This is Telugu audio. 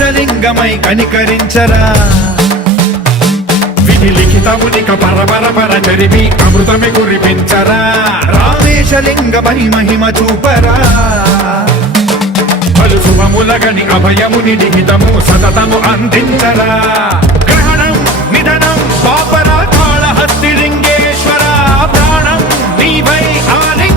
రామేశలింగమై కనికరించరా విధి లిఖితమునిక పరపర జరిపి అమృతమి కురిపించరా రామేశలింగమై మహిమ చూపరా పలు శుభములగని అభయముని లిఖితము సతతము అందించరా గ్రహణం నిధనం పాపరా కాళహస్తి లింగేశ్వర ప్రాణం నీవై ఆలి